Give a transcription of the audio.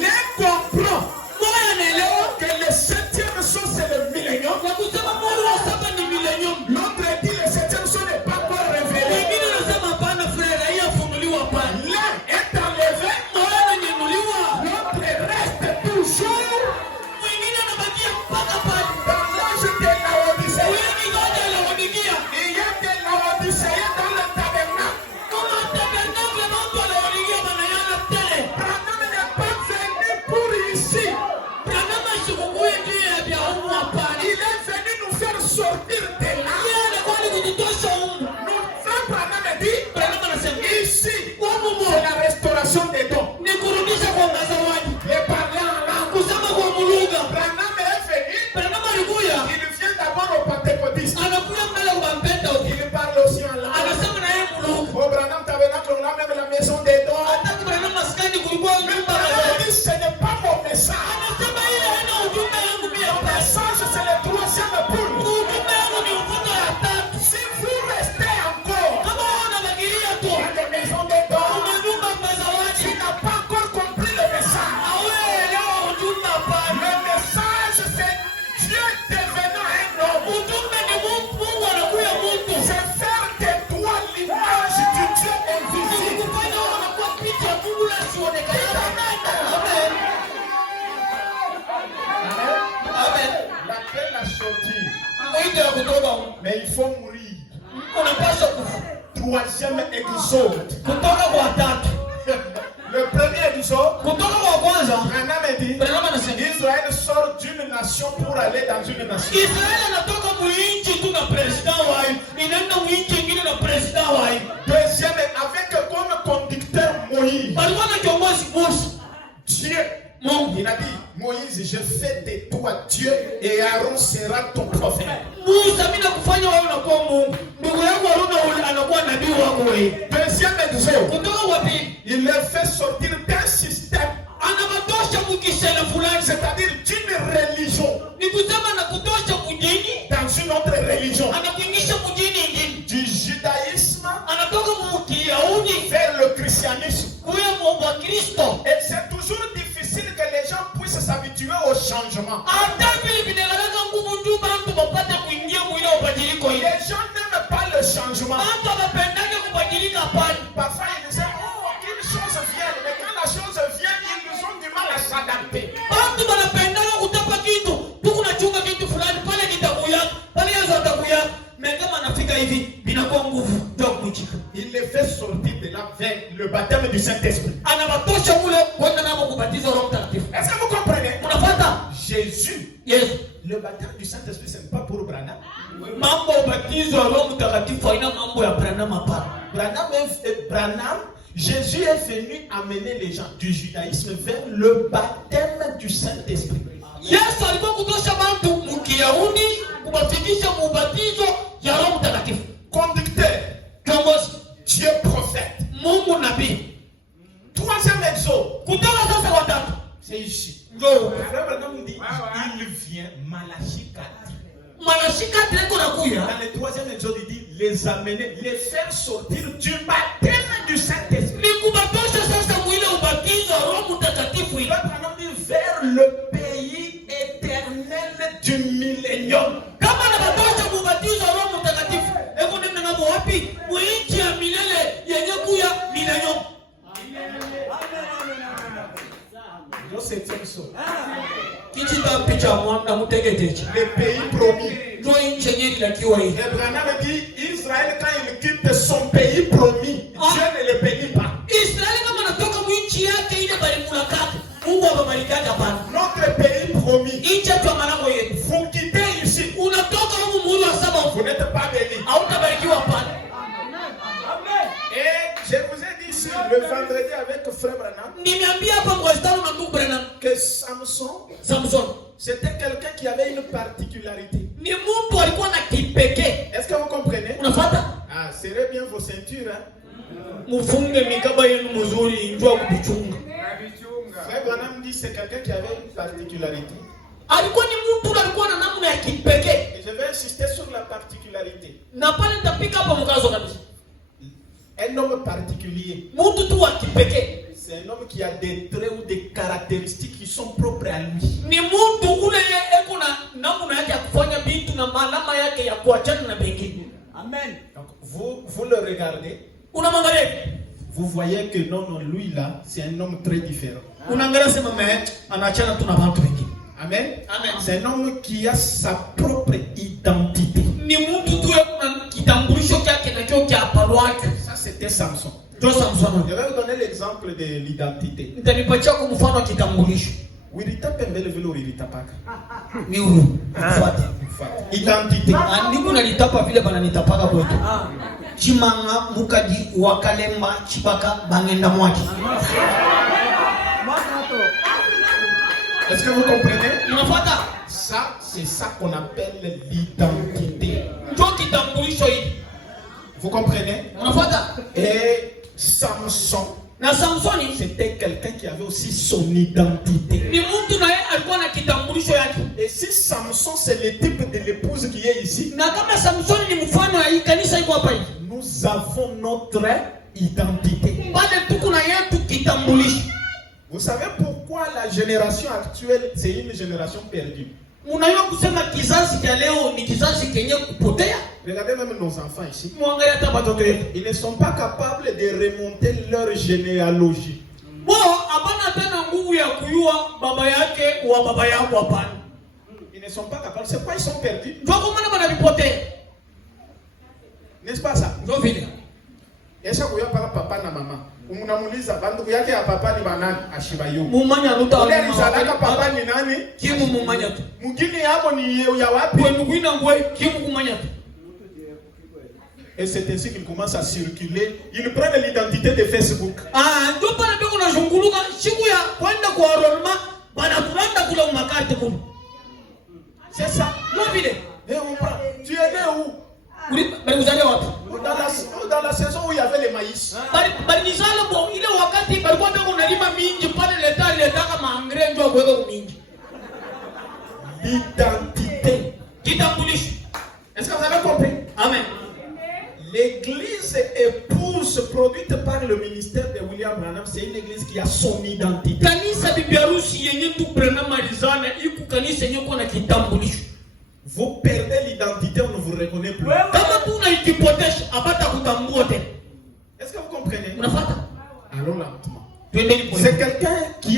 Les comprend que le 7e son c'est le millénium. L'autre dit le 7e son n'est pas encore révélé. L'un est enlevé, l'autre reste toujours dans l'âge de Laodicée. Il y a des Laodicéens dans le tabernacle. Branham n'est pas venu pour ici. Il est venu nous faire sortir de là. Nous frère Branham dit ici, c'est la restauration des dons. Et parler en langue. Branham est venu. Il vient d'abord au pentecôtiste. Il parle aussi en langue. Au Branham tabernacle, on a même la maison des dons. Mais ce n'est pas mon message. Mon message, c'est le 3e poule. Si vous restez encore dans la maison des dons, tu n'as pas encore compris le message. Le message, c'est Dieu devenant un homme. C'est faire de toi l'image du Dieu invisible. L'appel a sorti. Mais il faut mourir. 3e exode. Le premier exode, Branham a dit Israël sort d'une nation pour aller dans une nation. Deuxième, avec comme conducteur Moïse. Dieu, il a dit Moïse, je fais de toi Dieu et Aaron sera ton prophète. Deuxième exode, il les fait sortir d'un système, c'est-à-dire d'une religion, dans une autre religion, du judaïsme vers le christianisme. Et c'est toujours difficile que les gens puissent s'habituer au changement. Les gens n'aiment pas le changement. Parfois ils disent oh, qu'une chose vienne, mais quand la chose vient, ils ont du mal à s'adapter. Il les fait sortir de là vers le baptême du Saint-Esprit. Est-ce que vous comprenez? Jésus, le baptême du Saint-Esprit, ce n'est pas pour Branham. Branham, Jésus est venu amener les gens du judaïsme vers le baptême du Saint-Esprit. Conducteur, Dieu prophète. Troisième exode, c'est ici. Branham dit, il vient Malachie 4. Dans le troisième exode, il dit les amener, les faire sortir du baptême du Saint-Esprit. Branham dit vers le pays éternel du millénium. Le pays promis. Et Branham dit Israël, quand il quitte son pays promis, Dieu ne le bénit pas. Notre pays promis, vous quittez ici, vous n'êtes pas béni. Et je vous ai dit ici le vendredi avec frère Branham que Samson, c'était quelqu'un qui avait une particularité. Est-ce que vous comprenez? Ah, serrez bien vos ceintures. Frère Branham dit c'est quelqu'un qui avait une particularité. Et je vais insister sur la particularité. Un homme particulier. Mtu tu wa kipekee. C'est un homme qui a des traits ou des caractéristiques qui sont propres à lui. Ni mtu ule eko na namna yake ya kufanya vitu na alama yake ya kuachana na wengine. Amen. Donc vous le regardez. Unamwangalia. Vous voyez que non, lui là, c'est un homme très différent. Unaangalia sema anaachana tu na watu wengine. Amen. Amen. C'est un homme qui a sa propre identité. Ni mtu tu na kitambulisho chake na kio cha palwake. Ça c'était Samson. Ndio Samson. Je vais vous donner l'exemple de l'identité. Nitanipatia kwa mfano wa kitambulisho. Wirita pembele vile uliritapaka. Ni huru. Fuate. Identité. Andiko nalitapa vile bana nitapaka kwetu. Chimanga mukaji wakalemba chibaka bangenda mwaji. Est-ce que vous comprenez? Unafuata? Ça, c'est ça qu'on appelle l'identité. Ndio kitambulisho hiki. Vous comprenez? Unafuata? Et Samson, Na Samsoni c'était quelqu'un qui avait aussi son identité. ni mtu naye alikuwa na kitambulisho yake. Et si Samson c'est le type de l'épouse qui est ici, Na kama Samsoni ni mfano ya kanisa iko hapa hivi. nous avons notre identité. Bado tuko na yetu kitambulisho. Vous savez pourquoi la génération actuelle c'est une génération perdue? Unajua kusema kizazi cha leo ni kizazi kenye kupotea? Regardez même nos enfants ici. Muangalia hata watoto wetu. Ils ne sont pas capables de remonter leur généalogie. Wao hapana tena nguvu ya kujua baba yake wa baba yako hapana. Ils ne sont pas capables. C'est pourquoi ils sont perdus. Ndio kwa maana wanavipotea. N'est-ce pas ça? Ndio vile. Esha kuya paka papa na mama. Unamuuliza bandugu yake ya papa ni banani? Ashibayo. Mumanya ruta Ule alizalaka papa ni nani? Kimu mumanya tu. Mwingine yako ni ya wapi? Kwa ndugu ina ngwe kimu kumanya tu. Et c'est ainsi qu'il commence à circuler. Ils prennent l'identité de Facebook. Ndio pale ndio unazunguluka siku ya kwenda kwa Roma bana kulanda kula umakate kule. C'est ça. Ndio vile. Et on prend. Tu es né où? Bali wapi? Dans la saison où il y avait les maïs. Bali nizala bo ile wakati balikuwa beko unalima mingi pale leta kama engrais ndio kuweka mingi. L'identité. Kitambulisho. Est-ce que vous avez compris? Amen. L'église épouse produite par le ministère de William Branham, c'est une église qui a son identité. Kanisa bibi harusi yenye tu Branham alizana iko kanisa yenye kuna kitambulisho. Vous perdez l'identité, on ne vous reconnaît plus. Kama tu unaikipotesha apata kutambua tena. Est-ce que vous comprenez? Unafuata? Allons lentement. Twendeni C'est quelqu'un qui